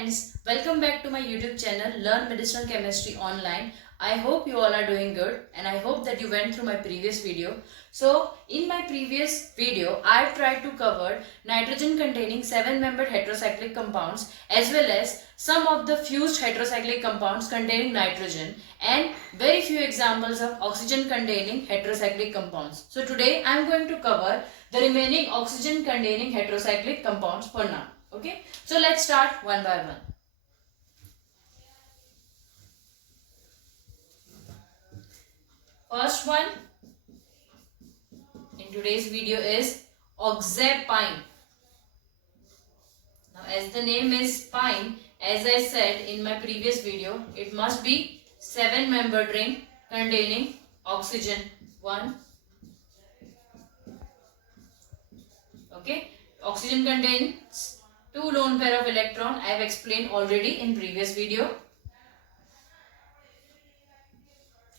friends, welcome back to my YouTube channel Learn Medicinal Chemistry Online. I hope you all are doing good and I hope that you went through my previous video. So in my previous video, I've tried to cover nitrogen containing 7-membered heterocyclic compounds as well as some of the fused heterocyclic compounds containing nitrogen and very few examples of oxygen containing heterocyclic compounds. So today I am going to cover the remaining oxygen containing heterocyclic compounds for now. Okay, so let's start one by one. First one in today's video is oxapine. Now as the name is pine, as I said in my previous video, it must be 7-membered ring containing oxygen 1. Okay, oxygen contains 2 lone pair of electron. I have explained already in previous video.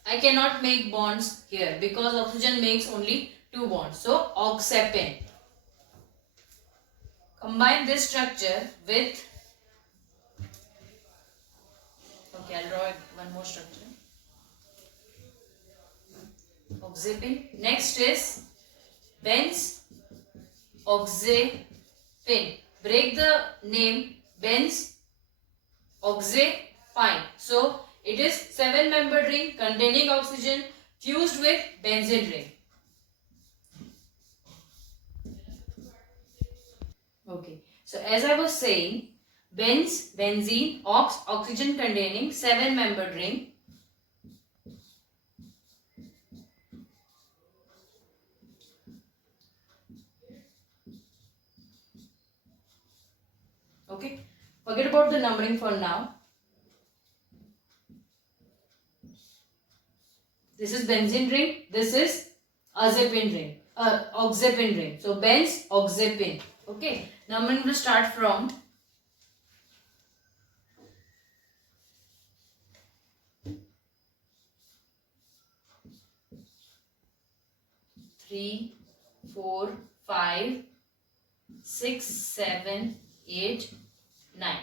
I cannot make bonds here because oxygen makes only 2 bonds. So oxapine. Combine this structure with, okay, I'll draw one more structure. Oxapine. Next is benzoxapine. Break the name benzoxapine. So it is 7-membered ring containing oxygen fused with benzene ring. Okay. So as I was saying, benzene, oxygen containing 7-membered ring. Okay, forget about the numbering for now. This is benzene ring, this is oxapine ring. So benzoxapine. Okay, numbering will start from 3, 4, 5, 6, 7, 8, 9.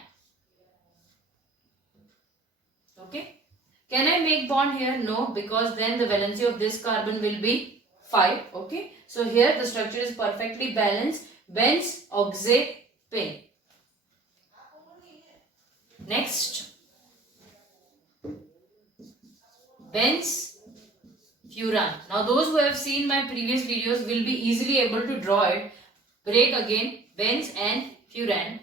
Okay. Can I make bond here? No, because then the valency of this carbon will be 5. Okay. So here the structure is perfectly balanced. Benzoxapine. Next. Benzfuran. Now those who have seen my previous videos will be easily able to draw it. Break again. Benz and furan.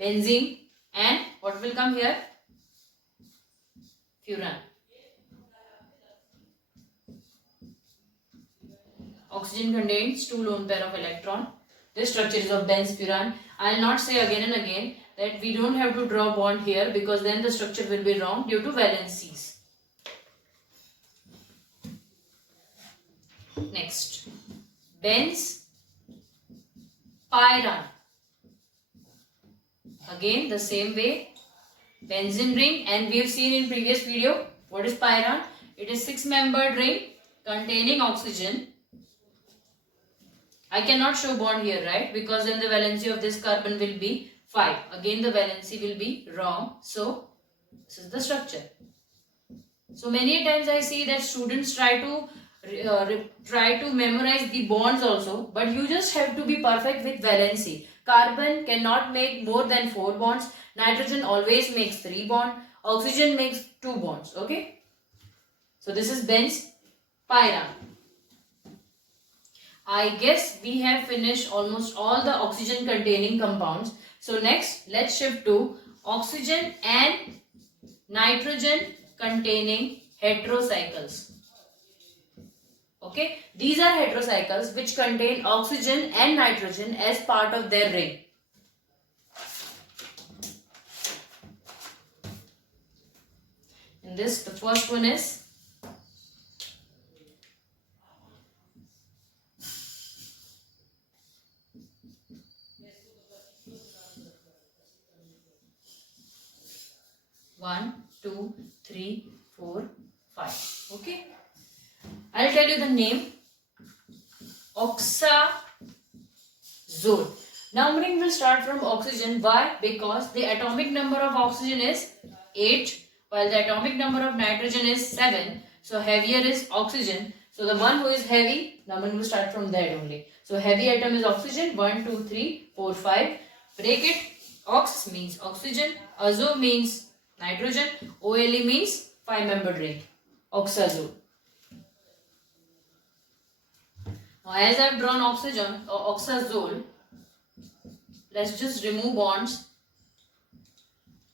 Benzene and what will come here? Furan. Oxygen contains 2 lone pair of electron. This structure is of benzfuran. I will not say again and again that we don't have to draw bond here because then the structure will be wrong due to valencies. Next, benzpyran. Again the same way, benzene ring, and we have seen in previous video what is pyran. It is 6-membered ring containing oxygen. I cannot show bond here, right? Because then the valency of this carbon will be 5. Again the valency will be wrong. So this is the structure. So many times I see that students try to memorize the bonds also, but you just have to be perfect with valency. Carbon cannot make more than 4 bonds. Nitrogen always makes 3 bonds. Oxygen makes 2 bonds. Okay. So this is benzpyran. I guess we have finished almost all the oxygen containing compounds. So next let's shift to oxygen and nitrogen containing heterocycles. Okay, these are heterocycles which contain oxygen and nitrogen as part of their ring. In this, the first one is one, 2, 3, 4, 5. Okay. I'll tell you the name. Oxazole. Numbering will start from oxygen. Why? Because the atomic number of oxygen is 8, while the atomic number of nitrogen is 7. So heavier is oxygen. So the one who is heavy, numbering will start from that only. So heavy atom is oxygen. 1, 2, 3, 4, 5. Break it. Ox means oxygen. Azo means nitrogen. OLE means 5-membered ring. Oxazole. Now as I have drawn oxygen or oxazole, let's just remove bonds.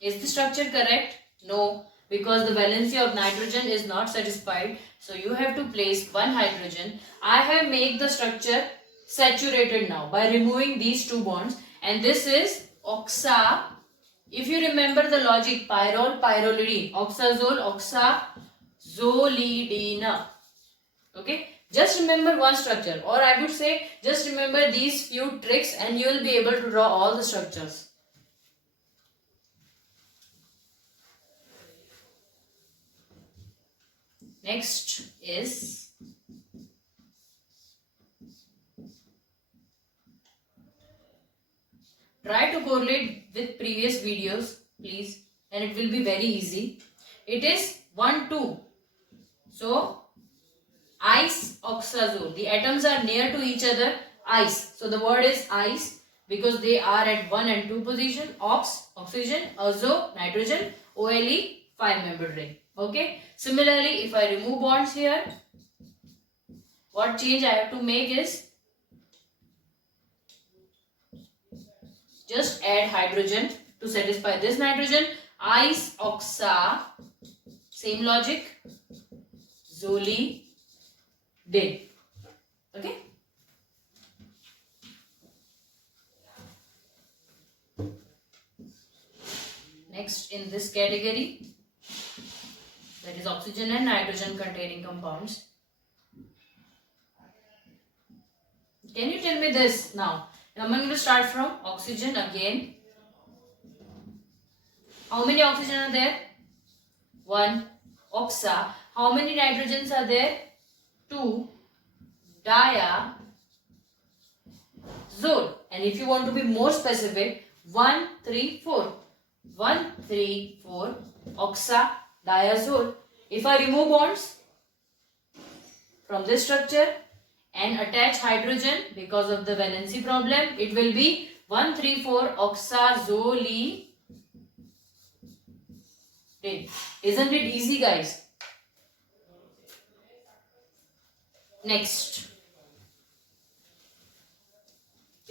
Is the structure correct? No, because the valency of nitrogen is not satisfied. So you have to place one hydrogen. I have made the structure saturated now by removing these two bonds. And this is oxa. If you remember the logic, pyrrole, pyrrolidine, oxazole, oxazolidine. Okay. Just remember one structure, or I would say just remember these few tricks and you will be able to draw all the structures. Next is try to correlate with previous videos, please, and it will be very easy. It is 1, 2. So ice, oxazole. The atoms are near to each other. Ice. So the word is ice because they are at 1 and 2 position. Ox, oxygen. Azo, nitrogen. OLE, 5-membered ring. Okay. Similarly, if I remove bonds here, what change I have to make is just add hydrogen to satisfy this nitrogen. Ice, oxa. Same logic. Zoli. Did. Okay. Next in this category, that is oxygen and nitrogen containing compounds. Can you tell me this now? Now I'm going to start from oxygen again. How many oxygen are there? 1. Oxa. How many nitrogens are there? 2. Diazole. And if you want to be more specific, 1, 3, 4. 1, 3, 4. Oxadiazole. If I remove bonds from this structure and attach hydrogen because of the valency problem, it will be 1, 3, 4 oxazolidine. Isn't it easy, guys? Next.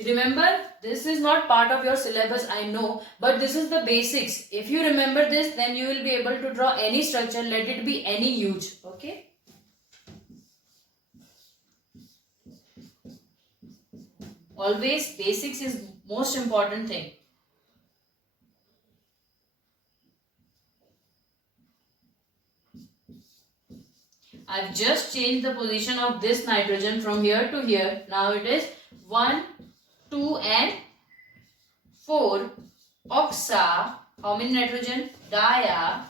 Remember, this is not part of your syllabus, I know, but this is the basics. If you remember this, then you will be able to draw any structure, let it be any huge. Okay? Always basics is most important thing. I've just changed the position of this nitrogen from here to here. Now it is 1, 2 and 4 oxa. How many nitrogen? Diazole.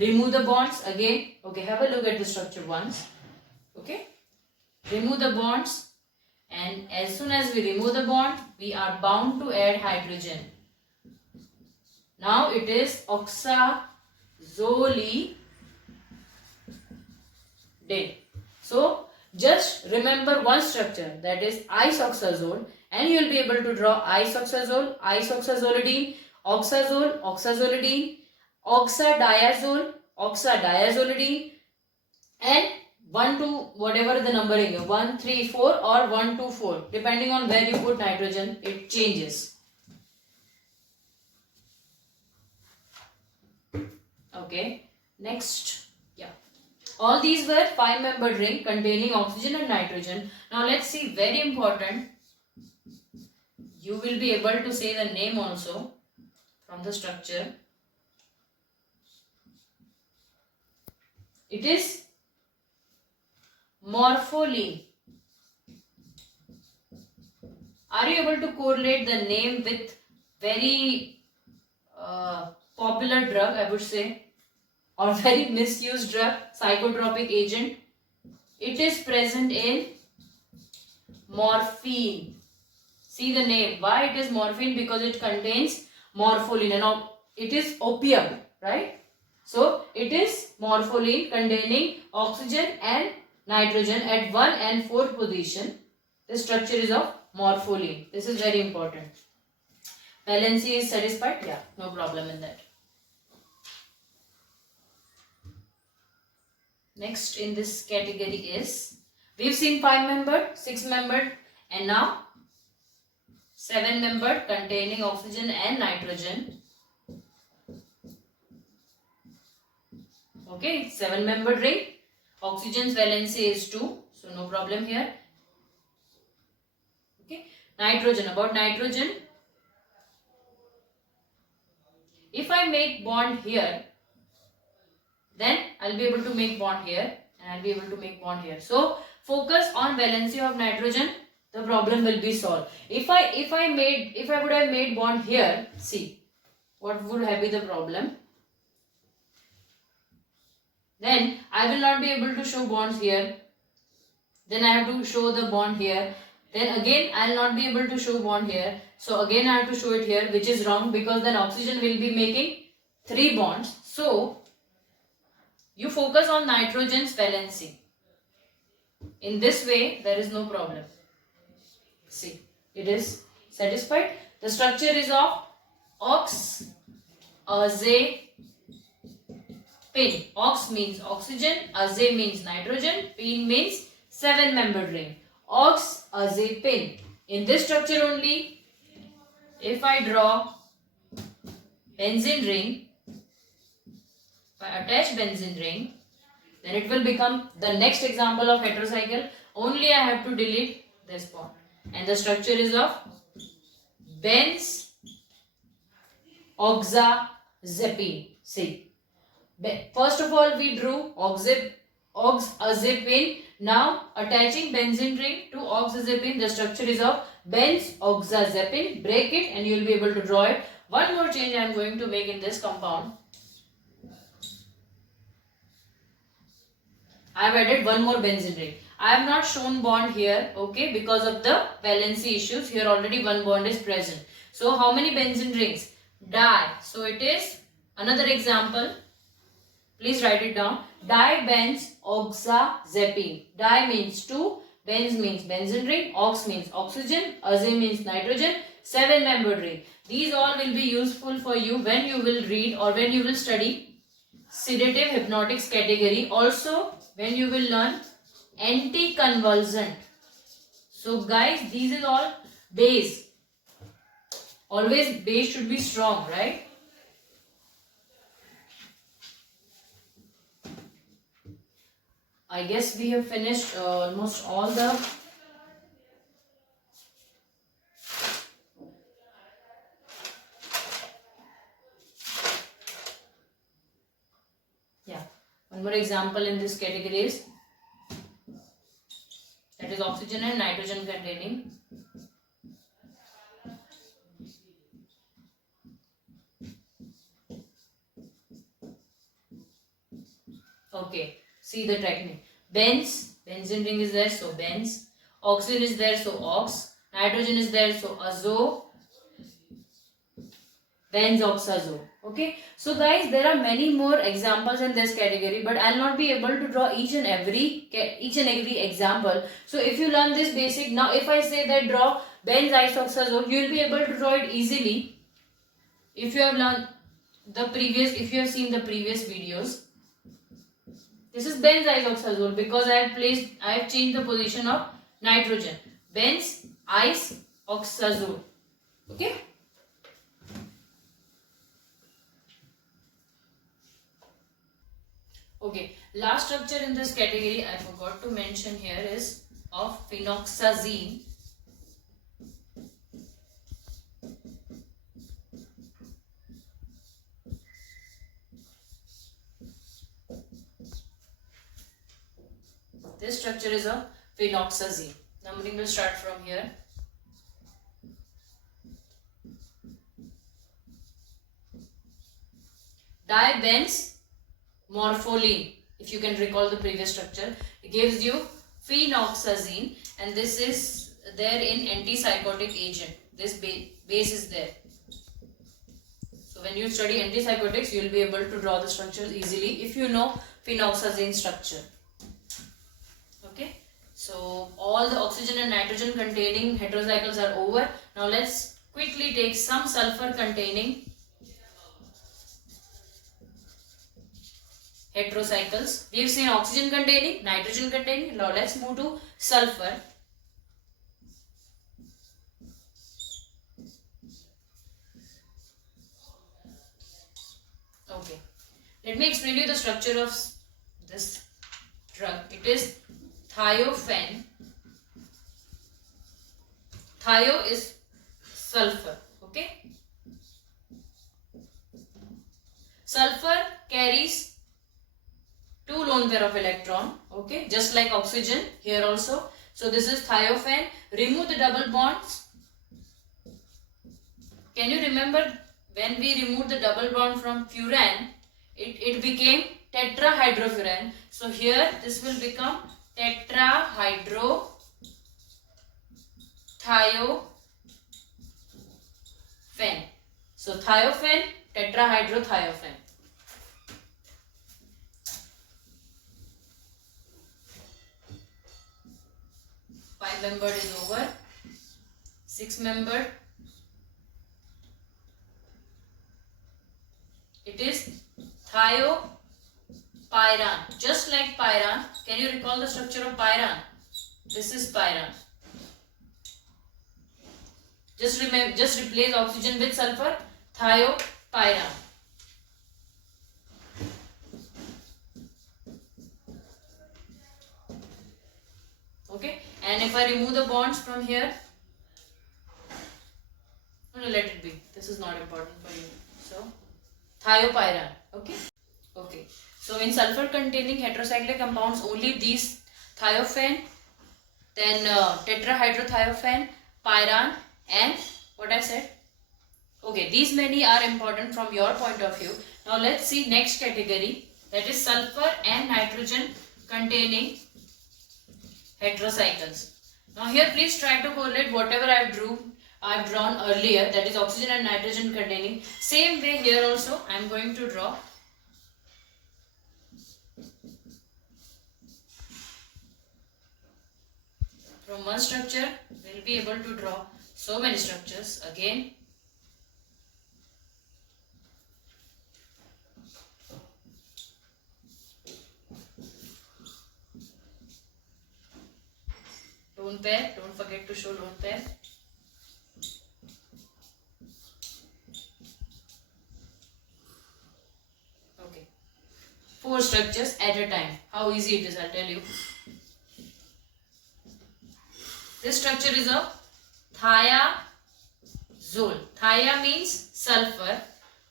Remove the bonds again. Okay, have a look at the structure once. Okay. Remove the bonds. And as soon as we remove the bond, we are bound to add hydrogen. Now it is oxazolidine. So just remember one structure, that is isoxazole, and you will be able to draw isoxazole, isoxazolidine, oxazole, oxazolidine, oxadiazole, oxadiazolidine, and 1 to whatever the numbering is, 1, 3, 4 or 1, 2, 4. Depending on where you put nitrogen, it changes. Okay, next. All these were 5-membered ring containing oxygen and nitrogen. Now let's see, very important. You will be able to say the name also from the structure. It is morpholine. Are you able to correlate the name with very popular drug, I would say, or very misused drug, psychotropic agent? It is present in morphine. See the name. Why it is morphine? Because it contains morpholine and it is opium, right? So it is morpholine containing oxygen and nitrogen at 1 and 4 position. The structure is of morpholine. This is very important. Valency is satisfied? Yeah, no problem in that. Next in this category is, we've seen 5-membered, 6-membered and now 7-membered containing oxygen and nitrogen. Okay, 7-membered ring. Oxygen's valency is 2, so no problem here. Okay, nitrogen. About nitrogen, if I make bond here, then I'll be able to make bond here and I'll be able to make bond here. So focus on valency of nitrogen, the problem will be solved. If I would have made bond here, see what would have been the problem. Then I will not be able to show bonds here. Then I have to show the bond here. Then again I will not be able to show bond here. So again I have to show it here, which is wrong because then oxygen will be making 3 bonds. So you focus on nitrogen's valency. In this way there is no problem. See, it is satisfied. The structure is of ox, aze, pin. Ox means oxygen, aze means nitrogen, pin means 7-membered ring. Ox, aze, pin. In this structure only, if I draw benzene ring, if I attach benzene ring, then it will become the next example of heterocycle. Only I have to delete this bond. And the structure is of benz, oxazepine. See. First of all, we drew oxazepine. Now, attaching benzene ring to oxazepine, the structure is of benzoxazepine. Break it and you will be able to draw it. One more change I am going to make in this compound. I have added one more benzene ring. I have not shown bond here, okay, because of the valency issues. Here already one bond is present. So, how many benzene rings? Di. So, it is another example. Please write it down. Dibenzoxazepine. Di means 2, benz means benzene ring, ox means oxygen, aze means nitrogen, 7-membered ring. These all will be useful for you when you will read or when you will study sedative hypnotics category. Also, when you will learn anticonvulsant. So guys, these is all base. Always base should be strong, right? I guess we have finished almost all the one more example in this category is, that is oxygen and nitrogen containing. Okay, see the technique. Benzene ring is there, so benz. Oxygen is there, so ox. Nitrogen is there, so azo. Benzoxazo. Okay, so guys, there are many more examples in this category, but I'll not be able to draw each and every example. So if you learn this basic, now if I say that draw benzoxazole, you will be able to draw it easily. If you have learned the previous, if you have seen the previous videos. This is benzoxazole because I have changed the position of nitrogen. Benzoxazole. Okay. Okay, last structure in this category I forgot to mention here is of phenoxazine. This structure is of phenoxazine. Numbering will start from here. Dibenz morpholine, if you can recall the previous structure, it gives you phenoxazine, and this is there in antipsychotic agent. This base is there. So when you study antipsychotics, you will be able to draw the structures easily if you know phenoxazine structure. Okay. So all the oxygen and nitrogen containing heterocycles are over. Now let's quickly take some sulfur containing heterocycles. We've seen oxygen containing, nitrogen containing. Now let's move to sulfur. Okay. Let me explain you the structure of this drug. It is thiophene. Thio is sulfur. Okay. Sulfur carries 2 lone pair of electron. Okay. Just like oxygen here also. So this is thiophene. Remove the double bonds. Can you remember when we removed the double bond from furan? It became tetrahydrofuran. So here this will become tetrahydrothiophene. So thiophene, tetrahydrothiophene. 5-membered is over. 6-membered. It is thiopyran. Just like pyran. Can you recall the structure of pyran? This is pyran. Just replace oxygen with sulfur. Thiopyran. Okay. And if I remove the bonds from here, no, let it be. This is not important for you. So thiopyran. Okay. Okay. So in sulfur containing heterocyclic compounds, only these thiophene, then tetrahydrothiophene, pyran, and what I said. Okay, these many are important from your point of view. Now let's see next category, that is sulfur and nitrogen containing heterocycles. Now here please try to correlate whatever I've drawn earlier, that is oxygen and nitrogen containing. Same way here also I am going to draw. From one structure we will be able to draw so many structures again. Lone pair, don't forget to show lone pair. Okay. 4 structures at a time. How easy it is, I'll tell you. This structure is of thiazole. Thia means sulfur,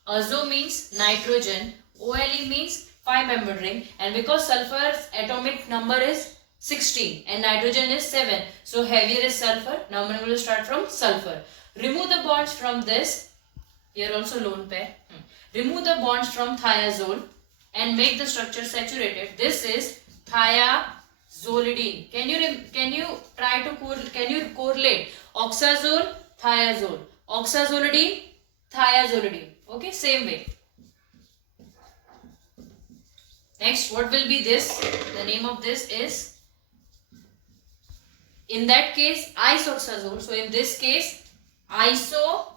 azo means nitrogen, OLE means 5-membered ring, and because sulfur's atomic number is 16 and nitrogen is 7, so heavier is sulfur. Now I'm going to start from sulfur. Remove the bonds from this. Here also lone pair. Remove the bonds from thiazole and make the structure saturated. This is thiazolidine. Can you correlate oxazole, thiazole, oxazolidine, thiazolidine? Okay, same way. Next, what will be this? The name of this is, in that case, isoxazole. So in this case, isothiazole.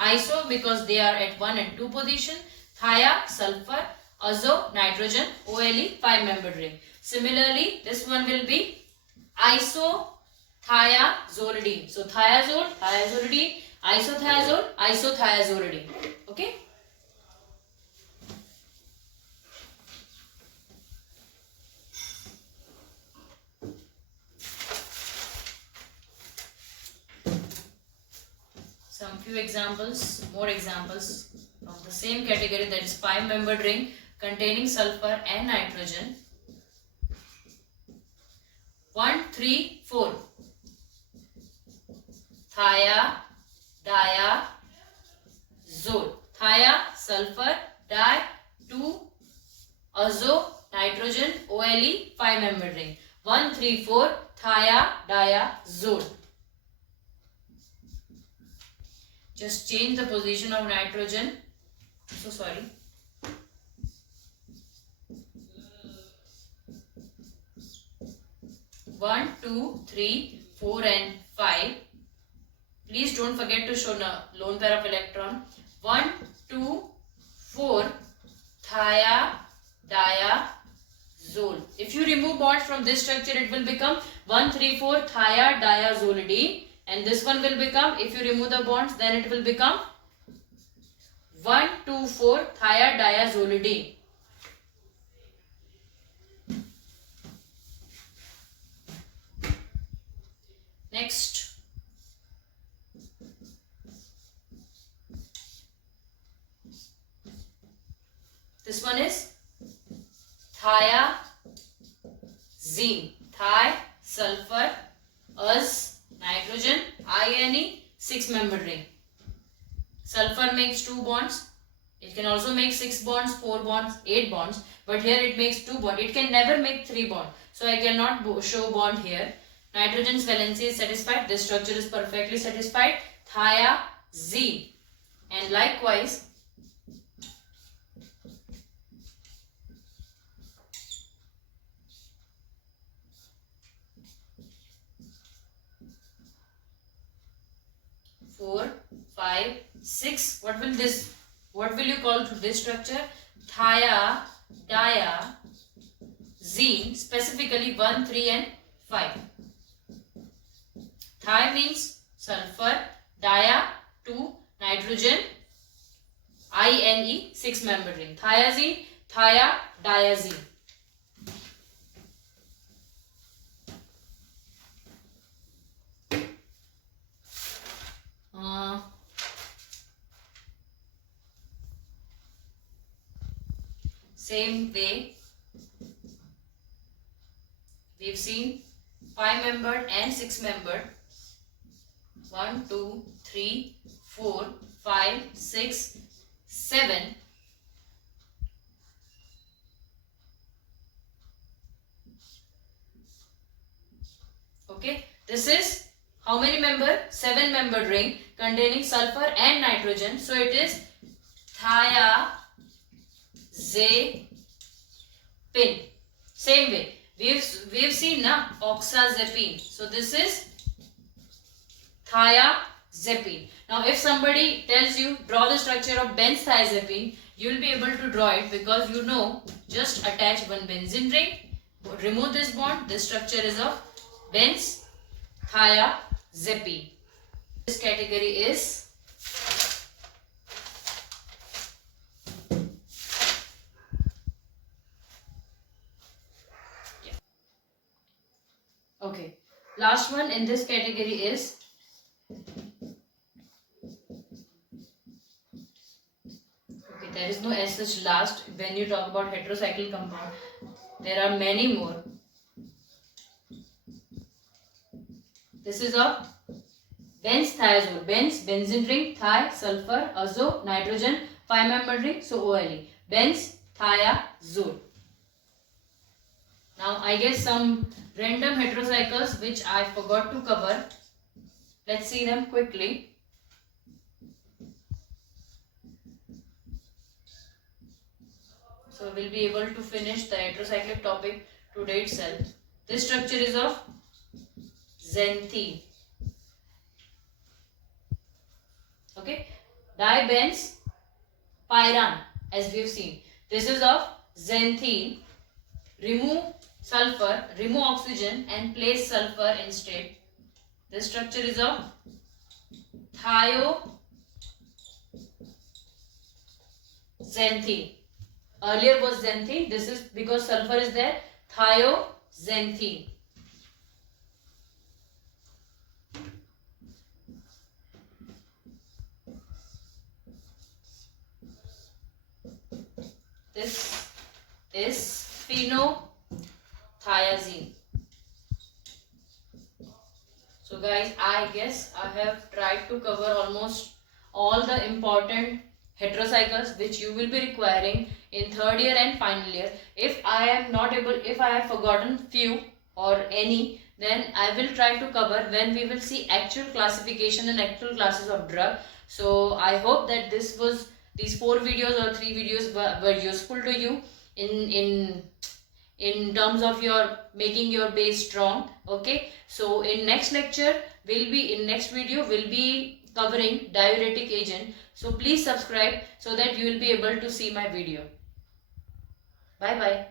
Iso because they are at 1 and 2 position. Thia, sulfur, azo, nitrogen, OLE, 5-membered ring. Similarly, this one will be isothiazolidine. So thiazole, thiazolidine, isothiazole, isothiazolidine. Okay. Some few examples, more examples of the same category, that is 5-membered ring containing sulfur and nitrogen. 1, 3, 4. Thia, diazole. Thia, sulfur, di, 2, azo, nitrogen, OLE, 5-membered ring. 1,3,4 thiadiazole. Just change the position of nitrogen. So sorry. One, two, three, 4 and 5. Please don't forget to show the lone pair of electron. 1, 2, 4 thiadiazole. If you remove bonds from this structure, it will become 1,3,4 thiadiazolidine, and this one will become, if you remove the bonds, then it will become 1,2,4 thiadiazolidine. Next, this one is thiazine. Thi, sulfur, Az, nitrogen, INE, 6-membered ring. Sulfur makes 2 bonds. It can also make 6 bonds, 4 bonds, 8 bonds. But here it makes 2 bonds. It can never make 3 bonds. So I cannot show bond here. Nitrogen's valency is satisfied. This structure is perfectly satisfied. Thiazine. And likewise, four, 5, 6. What will you call to this structure? Thiadiazine, specifically 1, 3 and 5. Thi means sulfur, dia 2, nitrogen, INE, 6-membered ring. Thiazine, thiadiazine. Same way, we've seen 5-membered and 6-membered. 1, 2, 3, 4, 5, 6, 7. Okay, this is how many member? 7-membered ring containing sulfur and nitrogen. So it is thiazepine. Same way, we've seen na oxazepine. So this is thiazepine. Now if somebody tells you draw the structure of benzthiazepine, you will be able to draw it because you know, just attach one benzene ring, remove this bond. This structure is of benzthiazepine. This category is okay. Last one in this category is okay. There is no as such last when you talk about heterocyclic compound. There are many more. This is of benzthiazole. Benz, benzene ring, thi, sulfur, azo, nitrogen, 5-membered ring, so OLE. Benzthiazole. Now I guess some random heterocycles which I forgot to cover. Let's see them quickly. So we'll be able to finish the heterocyclic topic today itself. This structure is of xanthine. Okay, dibenz pyran, as we have seen. This is of xanthine. Remove sulfur, remove oxygen and place sulfur instead. This structure is of thioxanthine. Earlier was xanthine. This is because sulfur is there. Thioxanthine. This is phenothiazine. So guys, I guess I have tried to cover almost all the important heterocycles which you will be requiring in third year and final year. If I am not able, if I have forgotten few, or any, then I will try to cover when we will see actual classification and actual classes of drug. So I hope that these 4 videos or 3 videos were useful to you in terms of your making your base strong. Okay, so in next lecture in next video we'll be covering diuretic agent. So please subscribe so that you will be able to see my video. Bye bye.